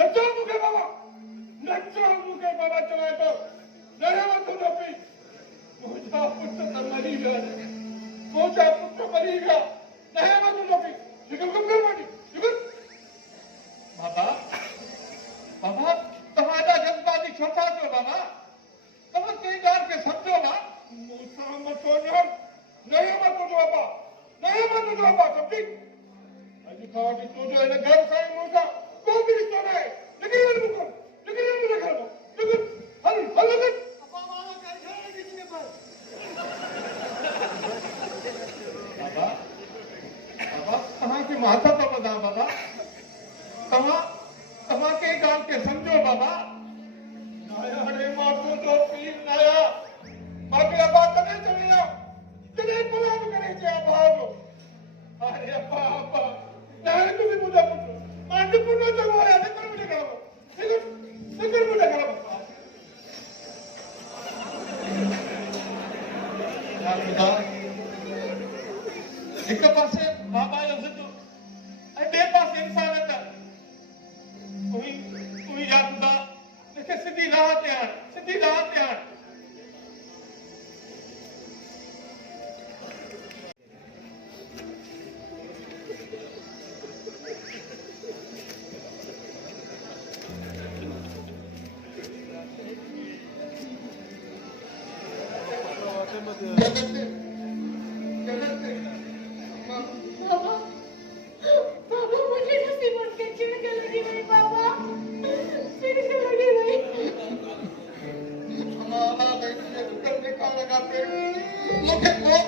नचो मुके बाबा चलाए तो नया मत तो पी मुझा पुत्र तो मरी गया मुझा पुत्र मरी गया नया मत तो पी जिगर कम कर मानी जिगर बाबा बाबा तुम्हारा जज्बाती छोटा क्यों बाबा तुम कई गाल के समझो ना मूसा मत हो जाओ नया मत तो बाबा समझी अजी खाटी तो जो है घर से मूसा को भी रिश्ता नहीं लेकिन मुको लेकिन मेरे घर में लेकिन हल पापा मामा कर छोड़ किसने पर बाबा कहां की माता तो बता बाबा तमा के गाल के समझो बाबा नाया रे मातो तो पीर नाया बाकी अब्बा कने चले जाओ कने पलान करे जे भागो अरे अब्बा नाया तू भी मुझे पूछो मान पूर्ण चलो आया निकल मुझे करो निकल मुझे करो यार खुदा एक पासे बाबा जो जिंदो ऐ बे पासे इंसान है कोई याद खुदा लेके सीधी राह ते आण बाबा मुझे नसीबत के चिड़ के लगी नहीं बाबा चिड़ के लगी नहीं हमारा देखिए करने का लगा पे मुझे बहुत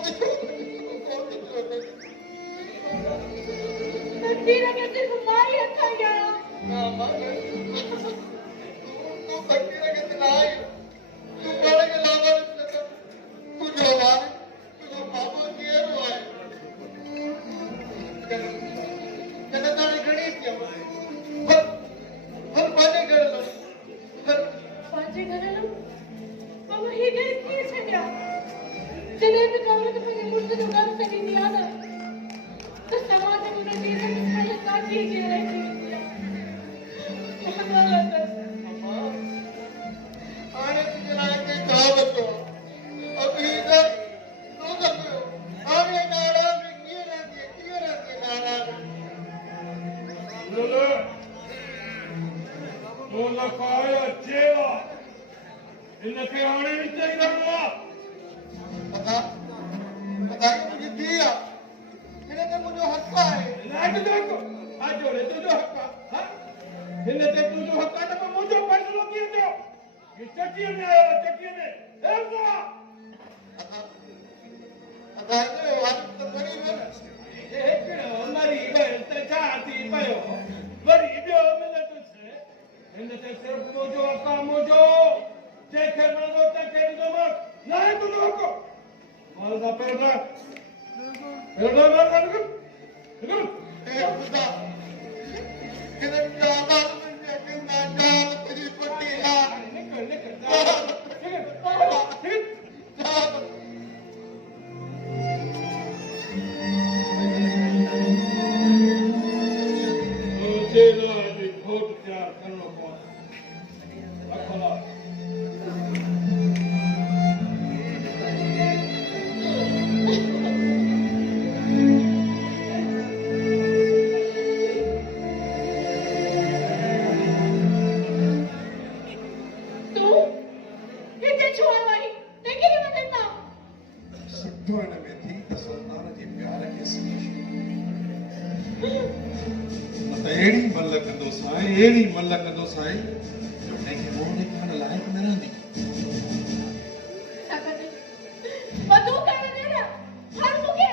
तकदीर के सिर्फ मारी अच्छा गया तू तकदीर के दिलाई तू बड़े के लावा तू जो हमारे तू बाबा के रोए जनता ने घड़ी किया हर पाने कर लो पांचे घर लो बाबा ही घर की छड़या चले तो कमरे तो मेरे मुर्दे जो घर से नहीं आना तो समाज में मुझे चीजें मिठाई काटी के रही आने तुझे लाए के कहावत को अभी इधर तू कर आने नारा में किए रहते नारा तो लखाया जेवा इनके आने नहीं चाहिए पता कि मुझे दिया इन्हें मुझे हक्का है ना तो देखो आज जोड़े तो जो हक्का हाँ इन्हें तो जो हक्का तो मुझे पैसे लोग दिए जो ये चक्की में आया चक्की में ऐसा अदा तो आज तो बड़ी है ना ये क्यों हमारी बहन चाहती पायो बड़ी भी मिले तुझसे इन्हें तो सिर्फ मुझे हक्का मुझे देखे ना तो देखे तो मत नहीं तो देखो मालदा पैदा ए खुदा किधर जाना मुझे कितना जान तेरी पट्टी है निकल मुझे ना भी बहुत प्यार करना पड़ा एड़ी मलक दो साईं जो नेके मोने खान लायक न रहंदी सकते बदू कर देना हर मुके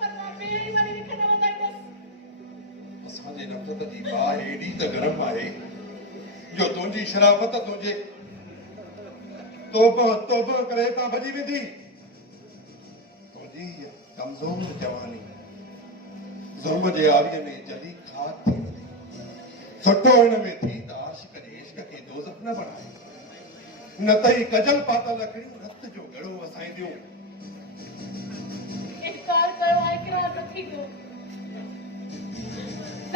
पर मां पेड़ी वाली लिखना वंदाई बस असांजे नफ़रत जी बाह एड़ी त गरम आहे जो तुंहिंजी शराफत तुंहिंजे तौबा करे तां भॼी वेंदी तुंहिंजी कमज़ोर जवानी ज़ुल्म जे आवीअ में जली खाक थी वेंदी सटो हिन में थी त आशिक़ जे इश्क खे दोज़ख न बणाए न त ही कजल पातल लकड़ियूं रत जो गड़ो वसाईंदियूं इफ़्तार कयो आखिर रात थी गयो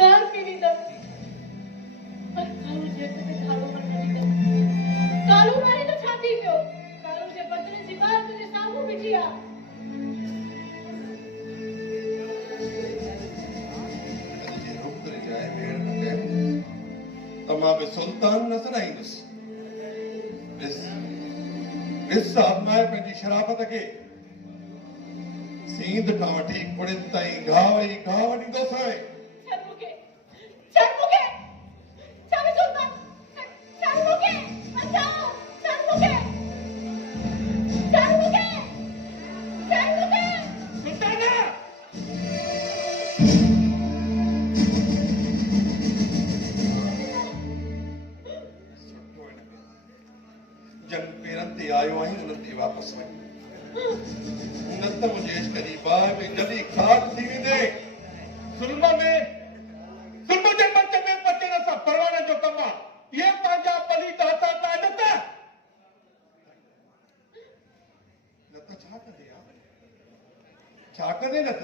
दाल पीवी दम पर नवाब सुल्तान नज़र आईंदुसि। ॾिस आत्माए पंहिंजी शराफ़त खे सींध खां वठी कुड़िन ताईं घाव ई घाव ॾींदोसि हाणे। जन पेरनि ते आयो आहीं उन्हनि ते वापसि वञ। न त मुंहिंजे इश्क जी बाहि में जॾहिं खाक थी वेंदे। ज़ुल्म जे मच में पचण सां परवाने जो कमु आहे। इहे पंहिंजा पलीत हथ था न त छा कंदे छा कंदे न त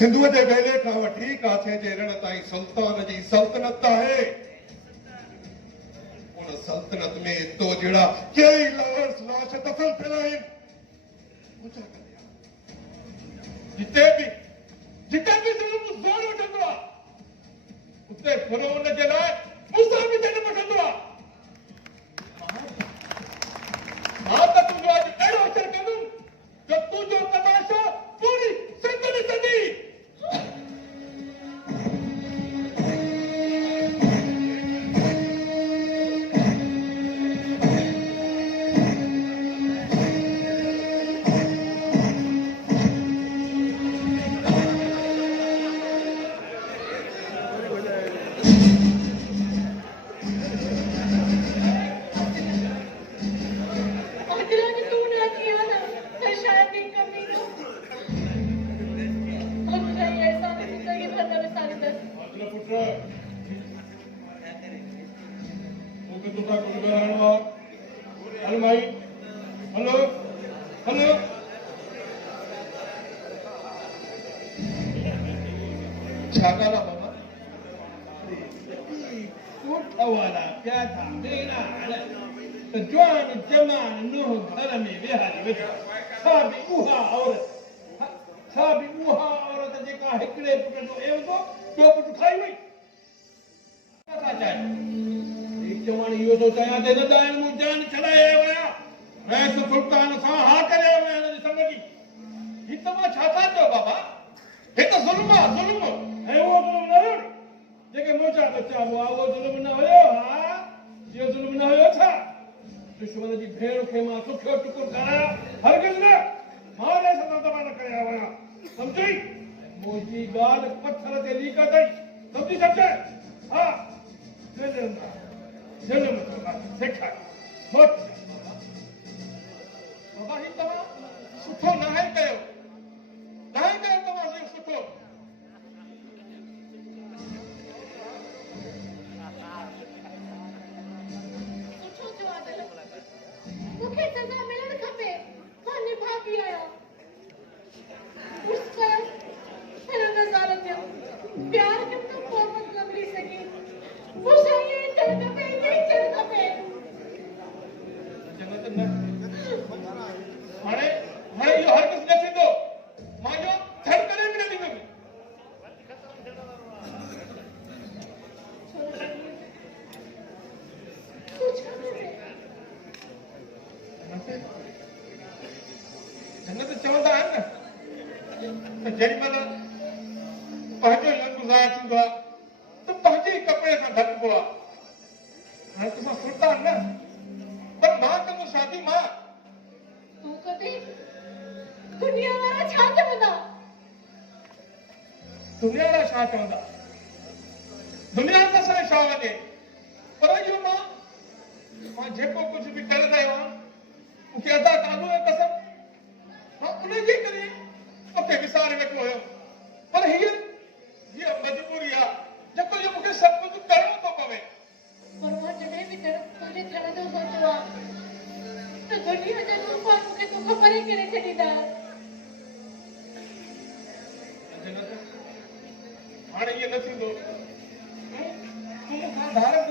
सिंधूअ जे बेले खां वठी काथे जे रण ताईं सुल्तान जी सल्तनत आहे। सल्तनत में तो जड़ा कई लाश दफन थियल आहिनि। जिते भी ज़ुल्म ज़ोर वठंदो आहे उते खुरो उन जे लाइ मूंसां बि जन वठंदो आहे। मां त तुंहिंजो अॼु अहिड़ो असरु कंदुमि जो तुंहिंजो तमाशो पूरी सिंध ॾिसंदी। धारा